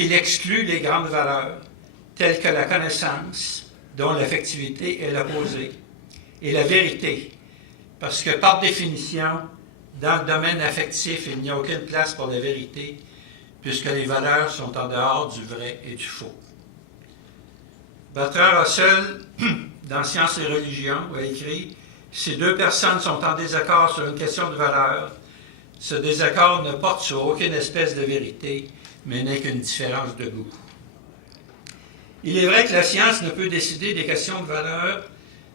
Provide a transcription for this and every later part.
qu'il exclut les grandes valeurs, telles que la connaissance, dont l'affectivité est l'opposé, et la vérité, parce que par définition, dans le domaine affectif, il n'y a aucune place pour la vérité, puisque les valeurs sont en dehors du vrai et du faux. Bertrand Russell, dans Sciences et religions, a écrit « Si deux personnes sont en désaccord sur une question de valeur, ce désaccord ne porte sur aucune espèce de vérité, mais n'est qu'une différence de goût. » Il est vrai que la science ne peut décider des questions de valeur,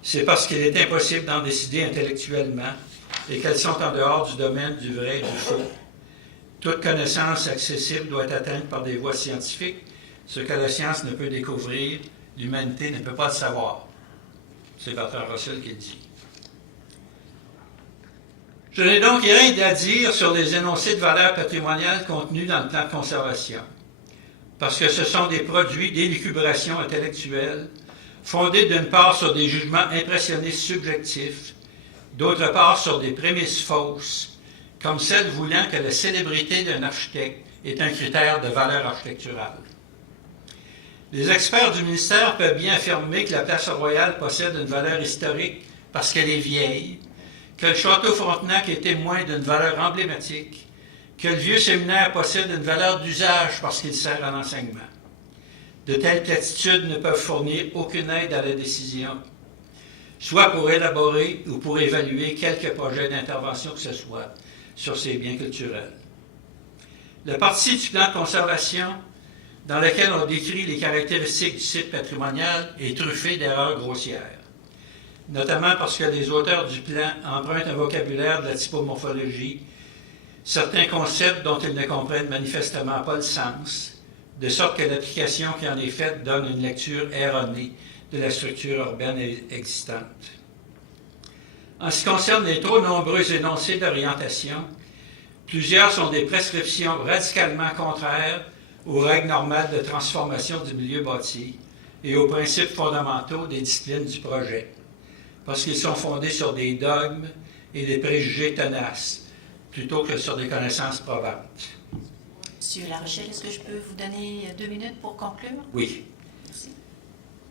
c'est parce qu'il est impossible d'en décider intellectuellement et qu'elles sont en dehors du domaine du vrai et du faux. Toute connaissance accessible doit être atteinte par des voies scientifiques. Ce que la science ne peut découvrir, l'humanité ne peut pas le savoir. C'est Bertrand Russell qui le dit. Je n'ai donc rien à dire sur les énoncés de valeur patrimoniale contenus dans le plan de conservation, parce que ce sont des produits d'élucubration intellectuelle, fondés d'une part sur des jugements impressionnistes subjectifs, d'autre part sur des prémices fausses, comme celle voulant que la célébrité d'un architecte est un critère de valeur architecturale. Les experts du ministère peuvent bien affirmer que la place Royale possède une valeur historique parce qu'elle est vieille, que le château Frontenac est témoin d'une valeur emblématique, que le vieux séminaire possède une valeur d'usage parce qu'il sert à l'enseignement. De telles platitudes ne peuvent fournir aucune aide à la décision, soit pour élaborer ou pour évaluer quelque projet d'intervention que ce soit sur ces biens culturels. La partie du plan de conservation dans laquelle on décrit les caractéristiques du site patrimonial est truffée d'erreurs grossières, notamment parce que les auteurs du plan empruntent un vocabulaire de la typomorphologie, certains concepts dont ils ne comprennent manifestement pas le sens, de sorte que l'application qui en est faite donne une lecture erronée de la structure urbaine existante. En ce qui concerne les trop nombreux énoncés d'orientation, plusieurs sont des prescriptions radicalement contraires aux règles normales de transformation du milieu bâti et aux principes fondamentaux des disciplines du projet, parce qu'ils sont fondés sur des dogmes et des préjugés tenaces, plutôt que sur des connaissances probantes. Monsieur Larochelle, est-ce que je peux vous donner 2 minutes pour conclure? Oui. Merci.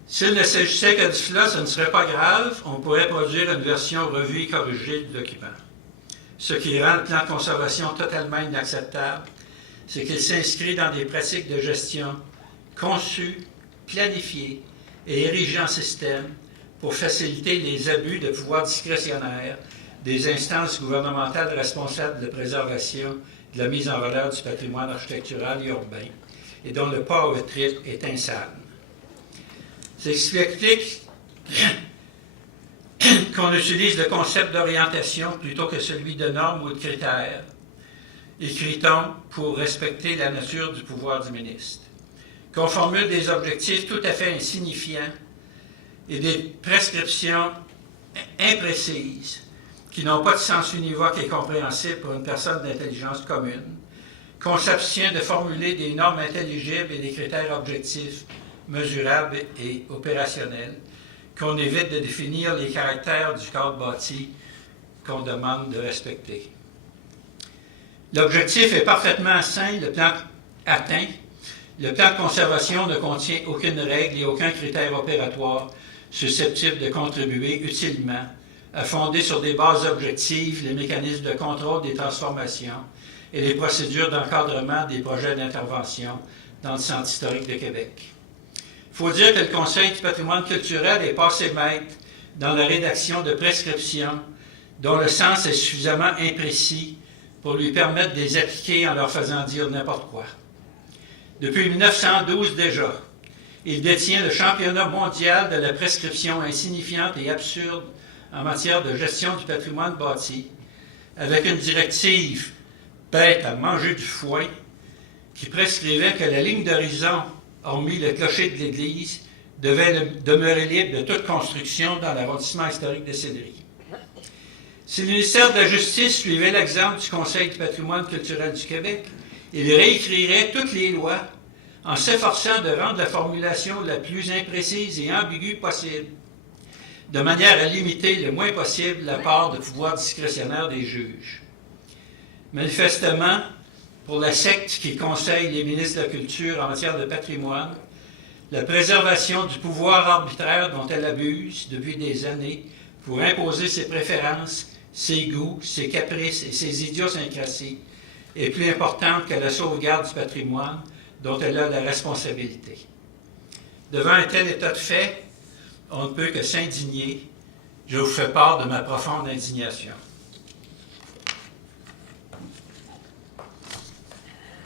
S'il ne s'agissait que de cela, ce ne serait pas grave, on pourrait produire une version revue et corrigée du document. Ce qui rend le plan de conservation totalement inacceptable, c'est qu'il s'inscrit dans des pratiques de gestion conçues, planifiées et érigées en système pour faciliter les abus de pouvoir discrétionnaire des instances gouvernementales responsables de préservation de la mise en valeur du patrimoine architectural et urbain, et dont le power trip est insane. C'est ce qui explique qu'on utilise le concept d'orientation plutôt que celui de normes ou de critères, écrit-on pour respecter la nature du pouvoir du ministre, qu'on formule des objectifs tout à fait insignifiants et des prescriptions imprécises qui n'ont pas de sens univoque et compréhensible pour une personne d'intelligence commune, qu'on s'abstient de formuler des normes intelligibles et des critères objectifs, mesurables et opérationnels, qu'on évite de définir les caractères du cadre bâti qu'on demande de respecter. L'objectif est parfaitement sain, le plan atteint. Le plan de conservation ne contient aucune règle et aucun critère opératoire susceptible de contribuer utilement à fonder sur des bases objectives les mécanismes de contrôle des transformations et les procédures d'encadrement des projets d'intervention dans le Centre historique de Québec. Il faut dire que le Conseil du patrimoine culturel est passé maître dans la rédaction de prescriptions dont le sens est suffisamment imprécis pour lui permettre de les appliquer en leur faisant dire n'importe quoi. Depuis 1912 déjà, il détient le championnat mondial de la prescription insignifiante et absurde en matière de gestion du patrimoine bâti, avec une directive bête à manger du foin qui prescrivait que la ligne d'horizon, hormis le clocher de l'église, devait demeurer libre de toute construction dans l'arrondissement historique de Sillery. Si le ministère de la Justice suivait l'exemple du Conseil du patrimoine culturel du Québec, il réécrirait toutes les lois en s'efforçant de rendre la formulation la plus imprécise et ambiguë possible, de manière à limiter le moins possible la part de pouvoir discrétionnaire des juges. Manifestement, pour la secte qui conseille les ministres de la Culture en matière de patrimoine, la préservation du pouvoir arbitraire dont elle abuse depuis des années pour imposer ses préférences, ses goûts, ses caprices et ses idiosyncrasies est plus importante que la sauvegarde du patrimoine dont elle a la responsabilité. Devant un tel état de fait, on ne peut que s'indigner. Je vous fais part de ma profonde indignation.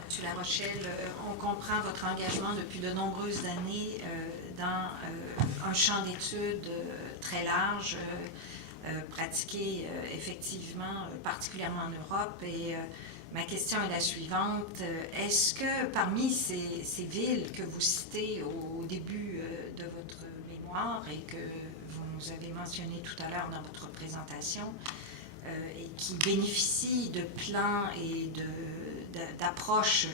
Monsieur Larochelle, on comprend votre engagement depuis de nombreuses années dans un champ d'études très large, pratiqué effectivement particulièrement en Europe. Et ma question est la suivante. Est-ce que parmi ces villes que vous citez au début de votre mémoire et que vous nous avez mentionnées tout à l'heure dans votre présentation, et qui bénéficient de plans et d'approches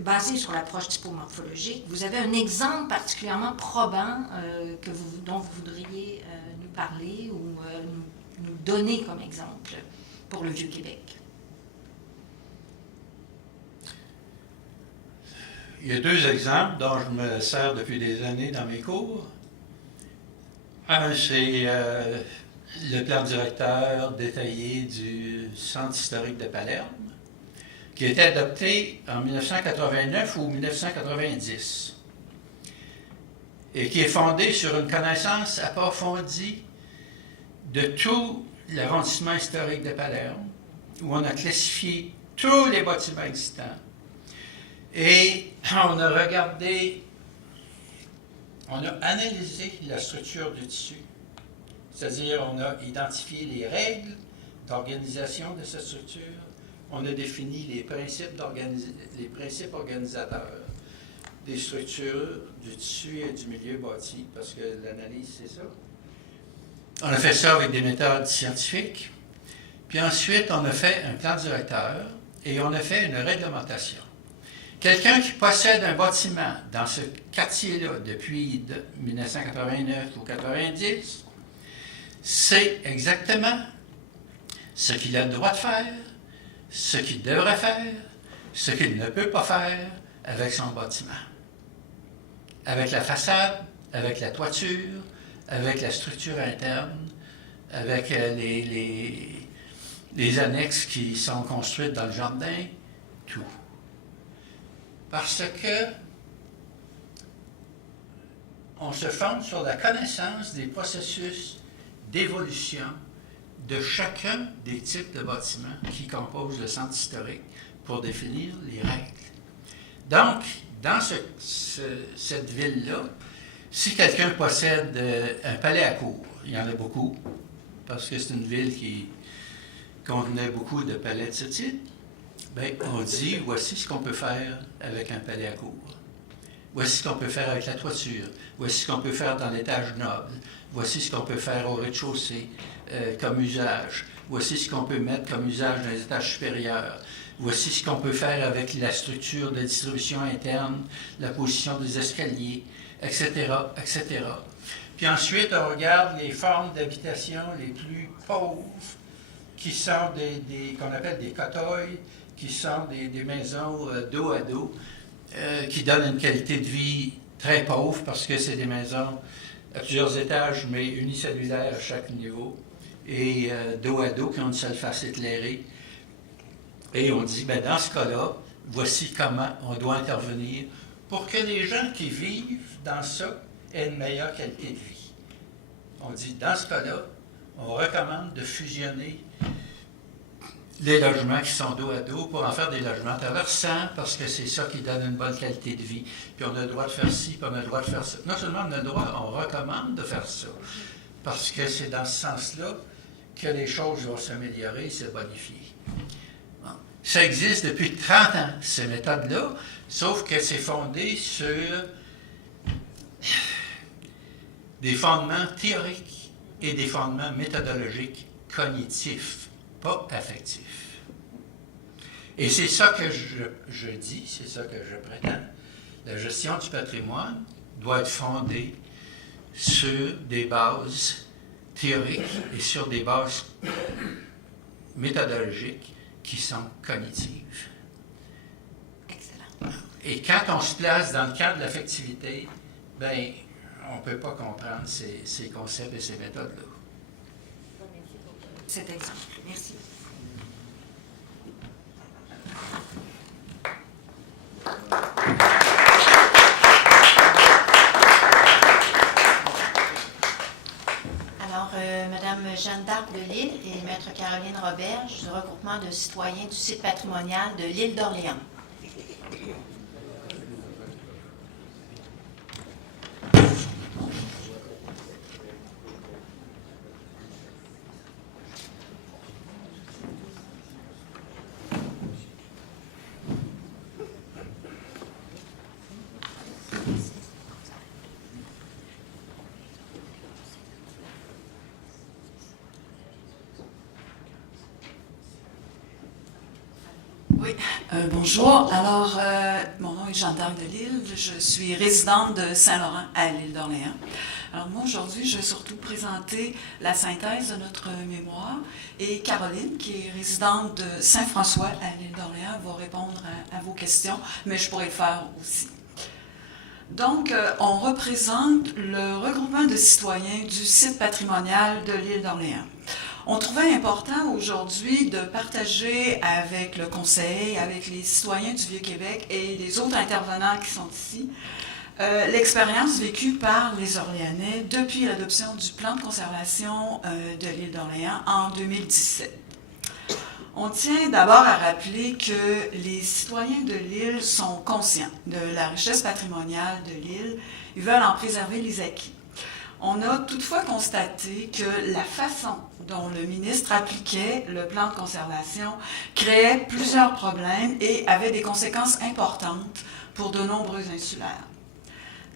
basées sur l'approche typomorphologique, vous avez un exemple particulièrement probant dont vous voudriez nous parler ou nous donner comme exemple pour le Vieux-Québec? Il y a deux exemples dont je me sers depuis des années dans mes cours. Un, c'est le plan directeur détaillé du Centre historique de Palerme, qui a été adopté en 1989 ou 1990, et qui est fondé sur une connaissance approfondie de tout l'arrondissement historique de Palerme, où on a classifié tous les bâtiments existants. Et on a regardé, on a analysé la structure du tissu. C'est-à-dire, on a identifié les règles d'organisation de cette structure, on a défini les principes organisateurs des structures, du tissu et du milieu bâti, parce que l'analyse, c'est ça. On a fait ça avec des méthodes scientifiques, puis ensuite, on a fait un plan directeur et on a fait une réglementation. Quelqu'un qui possède un bâtiment dans ce quartier-là depuis 1989 ou 1990, sait exactement ce qu'il a le droit de faire, ce qu'il devrait faire, ce qu'il ne peut pas faire avec son bâtiment. Avec la façade, avec la toiture, avec la structure interne, avec les annexes qui sont construites dans le jardin, tout. Parce que on se fonde sur la connaissance des processus d'évolution de chacun des types de bâtiments qui composent le centre historique pour définir les règles. Donc, dans cette ville-là, si quelqu'un possède un palais à cour, il y en a beaucoup, parce que c'est une ville qui contenait beaucoup de palais de ce type, bien, on dit, voici ce qu'on peut faire avec un palais à cour. Voici ce qu'on peut faire avec la toiture. Voici ce qu'on peut faire dans l'étage noble. Voici ce qu'on peut faire au rez-de-chaussée comme usage. Voici ce qu'on peut mettre comme usage dans les étages supérieurs. Voici ce qu'on peut faire avec la structure de distribution interne, la position des escaliers, etc., etc. Puis ensuite, on regarde les formes d'habitation les plus pauvres, qui sont qu'on appelle des cotoilles, qui sont des maisons dos à dos, qui donnent une qualité de vie très pauvre parce que c'est des maisons à plusieurs étages, mais unicellulaires à chaque niveau, et dos à dos qui ont une seule face éclairée. Et on dit, ben dans ce cas-là, voici comment on doit intervenir pour que les gens qui vivent dans ça aient une meilleure qualité de vie. On dit, dans ce cas-là, on recommande de fusionner les logements qui sont dos à dos pour en faire des logements traversants, parce que c'est ça qui donne une bonne qualité de vie. Puis on a le droit de faire ci, puis on a le droit de faire ça. Non seulement on a le droit, on recommande de faire ça, parce que c'est dans ce sens-là que les choses vont s'améliorer et se bonifier. Bon. Ça existe depuis 30 ans, ces méthodes-là, sauf que c'est fondé sur des fondements théoriques et des fondements méthodologiques cognitifs, pas affectifs. Et c'est ça que je dis, c'est ça que je prétends. La gestion du patrimoine doit être fondée sur des bases théoriques et sur des bases méthodologiques qui sont cognitives. Et quand on se place dans le cadre de l'affectivité, ben, on ne peut pas comprendre ces concepts et ces méthodes-là. Cet exemple. Merci. Alors, Madame Jeanne d'Arc de Lille et Maître Caroline Roberge du regroupement de citoyens du site patrimonial de l'île d'Orléans. Oui, bonjour. Alors, mon nom est Jeanne d'Arc de Lille. Je suis résidente de Saint-Laurent à l'île d'Orléans. Alors moi, aujourd'hui, je vais surtout présenter la synthèse de notre mémoire. Et Caroline, qui est résidente de Saint-François à l'île d'Orléans, va répondre à vos questions, mais je pourrais le faire aussi. Donc, on représente le regroupement de citoyens du site patrimonial de l'île d'Orléans. On trouvait important aujourd'hui de partager avec le Conseil, avec les citoyens du Vieux-Québec et les autres intervenants qui sont ici, l'expérience vécue par les Orléanais depuis l'adoption du plan de conservation de l'île d'Orléans en 2017. On tient d'abord à rappeler que les citoyens de l'île sont conscients de la richesse patrimoniale de l'île. Ils veulent en préserver les acquis. On a toutefois constaté que la façon dont le ministre appliquait le plan de conservation créait plusieurs problèmes et avait des conséquences importantes pour de nombreux insulaires.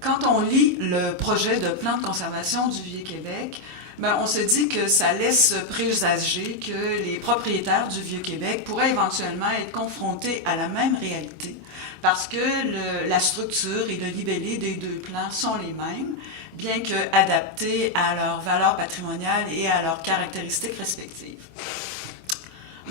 Quand on lit le projet de plan de conservation du Vieux-Québec, on se dit que ça laisse présager que les propriétaires du Vieux-Québec pourraient éventuellement être confrontés à la même réalité parce que la structure et le libellé des deux plans sont les mêmes, bien qu'adaptés à leur valeur patrimoniale et à leurs caractéristiques respectives.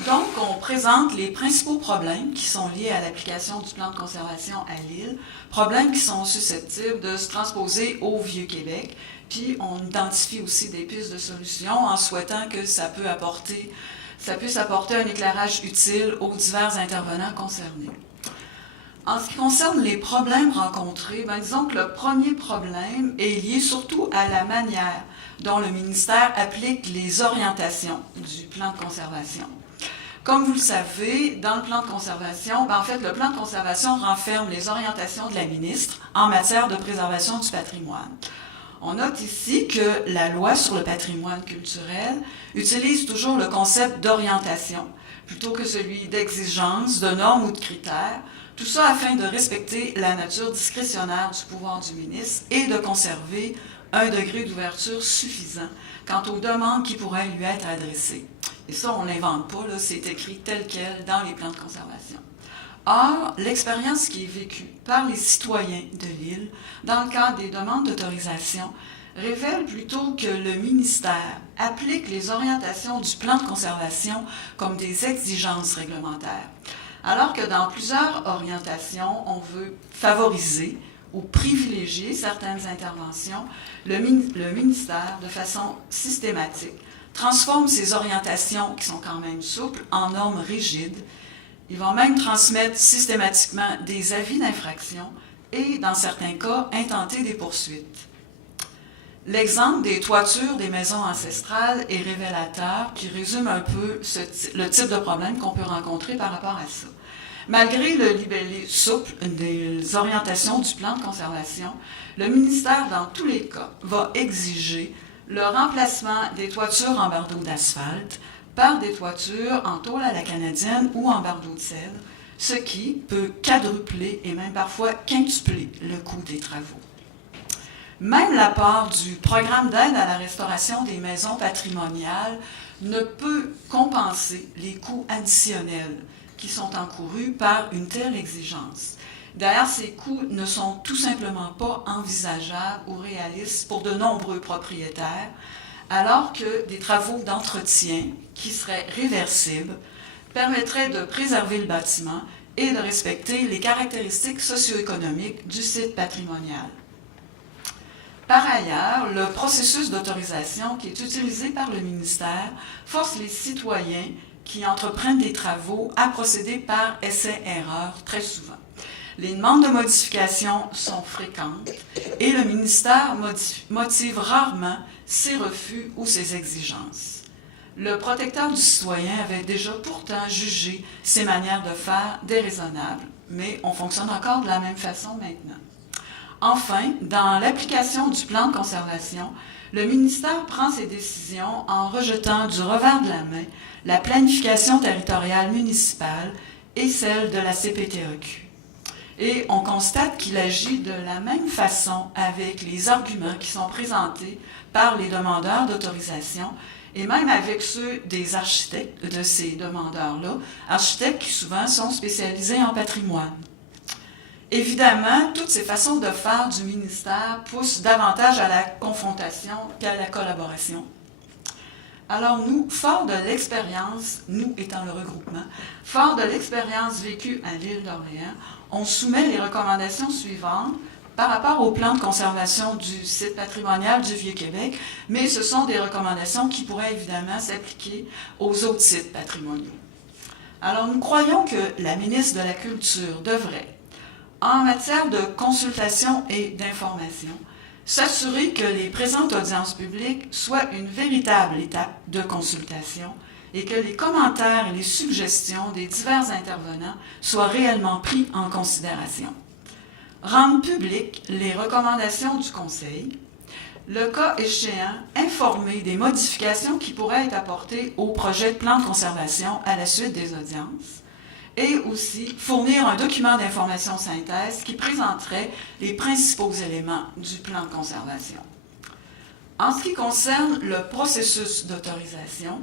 Donc, on présente les principaux problèmes qui sont liés à l'application du plan de conservation à l'île, problèmes qui sont susceptibles de se transposer au Vieux-Québec, puis on identifie aussi des pistes de solutions en souhaitant que ça puisse apporter un éclairage utile aux divers intervenants concernés. En ce qui concerne les problèmes rencontrés, disons que le premier problème est lié surtout à la manière dont le ministère applique les orientations du plan de conservation. Comme vous le savez, dans le plan de conservation, en fait, le plan de conservation renferme les orientations de la ministre en matière de préservation du patrimoine. On note ici que la loi sur le patrimoine culturel utilise toujours le concept d'orientation plutôt que celui d'exigence, de normes ou de critères, tout ça afin de respecter la nature discrétionnaire du pouvoir du ministre et de conserver un degré d'ouverture suffisant quant aux demandes qui pourraient lui être adressées. Et ça, on n'invente pas, là, c'est écrit tel quel dans les plans de conservation. Or, l'expérience qui est vécue par les citoyens de l'île dans le cadre des demandes d'autorisation révèle plutôt que le ministère applique les orientations du plan de conservation comme des exigences réglementaires, alors que dans plusieurs orientations, on veut favoriser ou privilégier certaines interventions, le ministère, de façon systématique, transforme ces orientations, qui sont quand même souples, en normes rigides. Ils vont même transmettre systématiquement des avis d'infraction et, dans certains cas, intenter des poursuites. L'exemple des toitures des maisons ancestrales est révélateur, puis résume un peu le type de problème qu'on peut rencontrer par rapport à ça. Malgré le libellé souple des orientations du plan de conservation, le ministère, dans tous les cas, va exiger le remplacement des toitures en bardeaux d'asphalte par des toitures en tôle à la canadienne ou en bardeaux de cèdre, ce qui peut quadrupler et même parfois quintupler le coût des travaux. Même l'apport du programme d'aide à la restauration des maisons patrimoniales ne peut compenser les coûts additionnels qui sont encourus par une telle exigence. D'ailleurs, ces coûts ne sont tout simplement pas envisageables ou réalistes pour de nombreux propriétaires, alors que des travaux d'entretien qui seraient réversibles permettraient de préserver le bâtiment et de respecter les caractéristiques socio-économiques du site patrimonial. Par ailleurs, le processus d'autorisation qui est utilisé par le ministère force les citoyens qui entreprennent des travaux à procéder par essai-erreur très souvent. Les demandes de modification sont fréquentes et le ministère motive rarement ses refus ou ses exigences. Le protecteur du citoyen avait déjà pourtant jugé ces manières de faire déraisonnables, mais on fonctionne encore de la même façon maintenant. Enfin, dans l'application du plan de conservation, le ministère prend ses décisions en rejetant du revers de la main la planification territoriale municipale et celle de la CPTEQ. Et on constate qu'il agit de la même façon avec les arguments qui sont présentés par les demandeurs d'autorisation et même avec ceux des architectes de ces demandeurs-là, architectes qui souvent sont spécialisés en patrimoine. Évidemment, toutes ces façons de faire du ministère poussent davantage à la confrontation qu'à la collaboration. Alors nous, fort de l'expérience, nous étant le regroupement, fort de l'expérience vécue à l'île d'Orléans, on soumet les recommandations suivantes par rapport au plan de conservation du site patrimonial du Vieux-Québec, mais ce sont des recommandations qui pourraient évidemment s'appliquer aux autres sites patrimoniaux. Alors nous croyons que la ministre de la Culture devrait, en matière de consultation et d'information, s'assurer que les présentes audiences publiques soient une véritable étape de consultation et que les commentaires et les suggestions des divers intervenants soient réellement pris en considération. Rendre publiques les recommandations du Conseil, le cas échéant, informer des modifications qui pourraient être apportées au projet de plan de conservation à la suite des audiences, et aussi fournir un document d'information synthèse qui présenterait les principaux éléments du plan de conservation. En ce qui concerne le processus d'autorisation,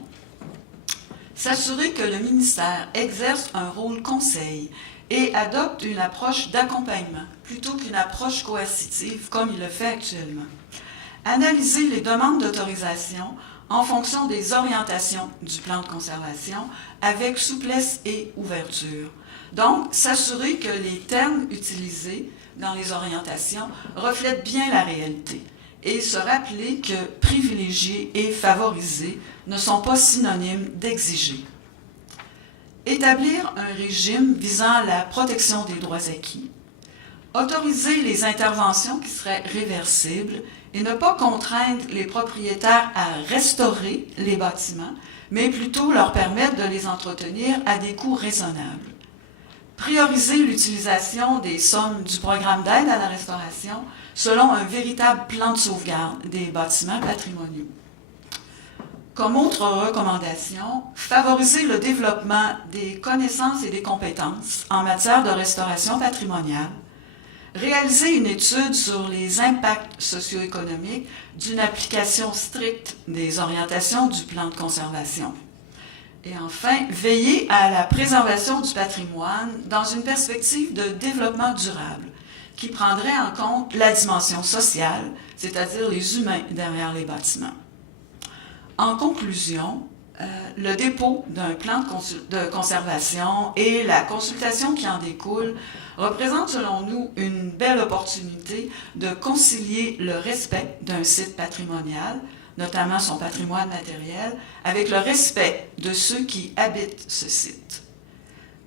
s'assurer que le ministère exerce un rôle conseil et adopte une approche d'accompagnement plutôt qu'une approche coercitive comme il le fait actuellement. Analyser les demandes d'autorisation en fonction des orientations du plan de conservation avec souplesse et ouverture. Donc, s'assurer que les termes utilisés dans les orientations reflètent bien la réalité et se rappeler que privilégier et favoriser ne sont pas synonymes d'exiger. Établir un régime visant la protection des droits acquis. Autoriser les interventions qui seraient réversibles et ne pas contraindre les propriétaires à restaurer les bâtiments, mais plutôt leur permettre de les entretenir à des coûts raisonnables. Prioriser l'utilisation des sommes du programme d'aide à la restauration selon un véritable plan de sauvegarde des bâtiments patrimoniaux. Comme autre recommandation, favoriser le développement des connaissances et des compétences en matière de restauration patrimoniale, réaliser une étude sur les impacts socio-économiques d'une application stricte des orientations du plan de conservation. Et enfin, veiller à la préservation du patrimoine dans une perspective de développement durable qui prendrait en compte la dimension sociale, c'est-à-dire les humains derrière les bâtiments. En conclusion, le dépôt d'un plan de conservation et la consultation qui en découle représentent selon nous une belle opportunité de concilier le respect d'un site patrimonial, notamment son patrimoine matériel, avec le respect de ceux qui habitent ce site.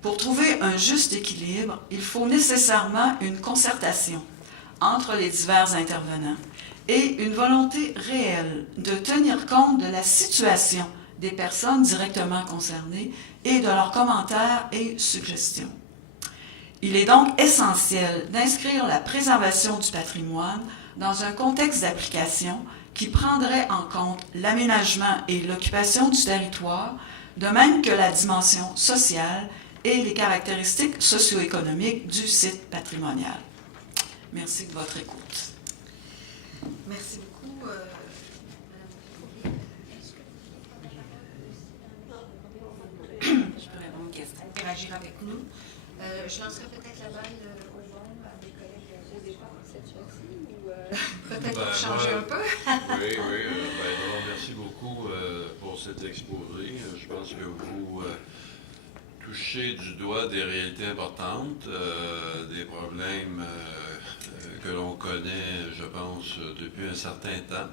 Pour trouver un juste équilibre, il faut nécessairement une concertation entre les divers intervenants et une volonté réelle de tenir compte de la situation des personnes directement concernées et de leurs commentaires et suggestions. Il est donc essentiel d'inscrire la préservation du patrimoine dans un contexte d'application qui prendrait en compte l'aménagement et l'occupation du territoire, de même que la dimension sociale et les caractéristiques socio-économiques du site patrimonial. Merci de votre écoute. Merci beaucoup, Madame. Je peux répondre aux questions. Interagir avec nous. Je lancerai peut-être la balle au vent à mes collègues au départ cette fois-ci, ou peut-être pour changer un peu. Oui. Non, merci beaucoup pour cet exposé. Je pense que vous touché du doigt des réalités importantes, des problèmes que l'on connaît, je pense, depuis un certain temps.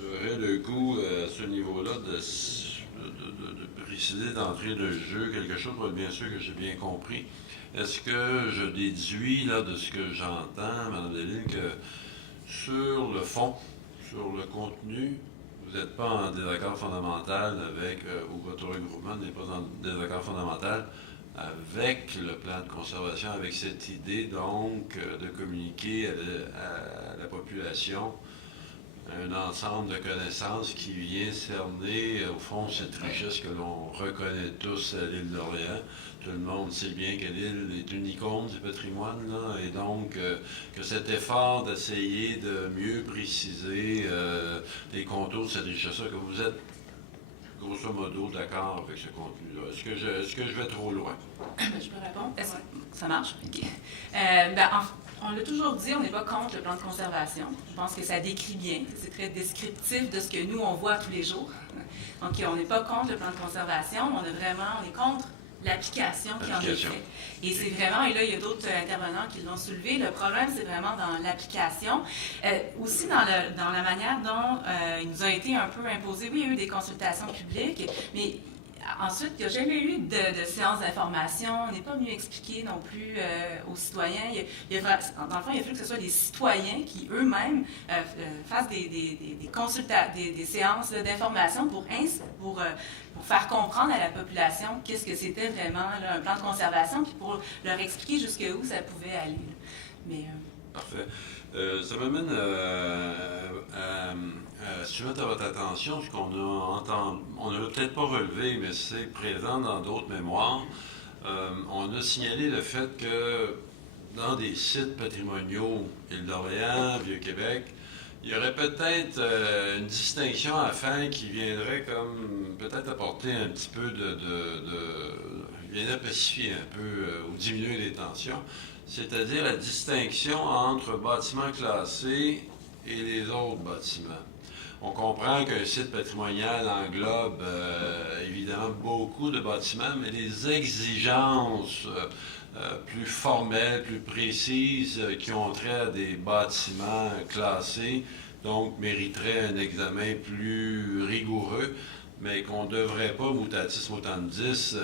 J'aurais le goût, à ce niveau-là, de préciser d'entrée de jeu quelque chose pour être bien sûr que j'ai bien compris. Est-ce que je déduis là, de ce que j'entends, Mme Delisle, que sur le fond, sur le contenu, vous n'êtes pas en désaccord fondamental avec, ou votre regroupement n'est pas en désaccord fondamental avec le plan de conservation, avec cette idée donc de communiquer à la population un ensemble de connaissances qui vient cerner, au fond, cette richesse que l'on reconnaît tous à l'île d'Orléans. Tout le monde sait bien que l'île est une icône du patrimoine, là, et donc que cet effort d'essayer de mieux préciser les contours de cette richesse-là, que vous êtes grosso modo d'accord avec ce contenu-là. Est-ce que je vais trop loin? Je peux répondre? Ça marche? OK. On l'a toujours dit, on n'est pas contre le plan de conservation. Je pense que ça décrit bien. C'est très descriptif de ce que nous, on voit tous les jours. Donc, on n'est pas contre le plan de conservation, on est contre l'application qui en est faite. Et c'est vraiment, et là, il y a d'autres intervenants qui l'ont soulevé, le problème, c'est vraiment dans l'application. Aussi dans la manière dont il nous a été un peu imposé. Oui, il y a eu des consultations publiques, mais ensuite, il n'y a jamais eu de séance d'information. On n'est pas venu expliquer non plus aux citoyens. Dans le fond, il a fallu que ce soit des citoyens qui eux-mêmes fassent des séances d'information pour faire comprendre à la population qu'est-ce que c'était vraiment là, un plan de conservation, puis pour leur expliquer jusqu'où ça pouvait aller. Mais, Parfait. Ça m'amène à soumettre à votre attention ce qu'on a entendu. On ne l'a peut-être pas relevé, mais c'est présent dans d'autres mémoires. On a signalé le fait que dans des sites patrimoniaux, Île-d'Orléans, Vieux-Québec, il y aurait peut-être une distinction à faire qui viendrait comme peut-être apporter un petit peu viendrait pacifier un peu ou diminuer les tensions, c'est-à-dire la distinction entre bâtiments classés et les autres bâtiments. On comprend qu'un site patrimonial englobe évidemment beaucoup de bâtiments, mais les exigences plus formelles, plus précises, qui ont trait à des bâtiments classés, donc mériteraient un examen plus rigoureux, mais qu'on ne devrait pas, mutatis mutandis,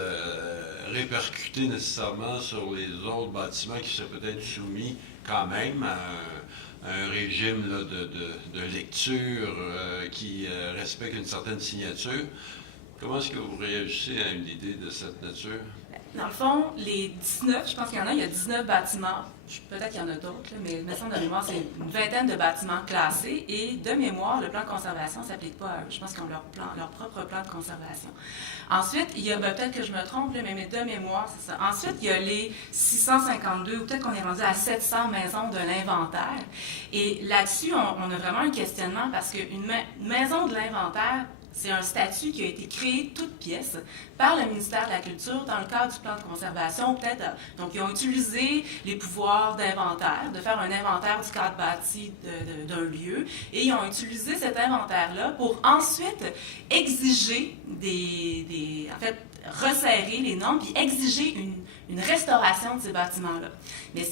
répercuter nécessairement sur les autres bâtiments qui seraient peut-être soumis quand même à un régime là, de lecture qui respecte une certaine signature. Comment est-ce que vous réagissez à une idée de cette nature? dans le fond, les 19, je pense qu'il y a 19 bâtiments. Peut-être qu'il y en a d'autres, mais il me semble de mémoire, c'est une vingtaine de bâtiments classés. Et de mémoire, le plan de conservation ne s'applique pas à eux. Je pense qu'ils ont leur propre plan de conservation. Ensuite, il y a, peut-être que je me trompe, mais de mémoire, c'est ça. Ensuite, il y a les 652, ou peut-être qu'on est rendu à 700 maisons de l'inventaire. Et là-dessus, on a vraiment un questionnement parce qu'une maison de l'inventaire, c'est un statut qui a été créé toute pièce par le ministère de la Culture dans le cadre du plan de conservation. Donc, ils ont utilisé les pouvoirs d'inventaire, de faire un inventaire du cadre bâti d'un lieu, et ils ont utilisé cet inventaire-là pour ensuite exiger en fait, resserrer les normes, puis exiger une restauration de ces bâtiments-là. Mais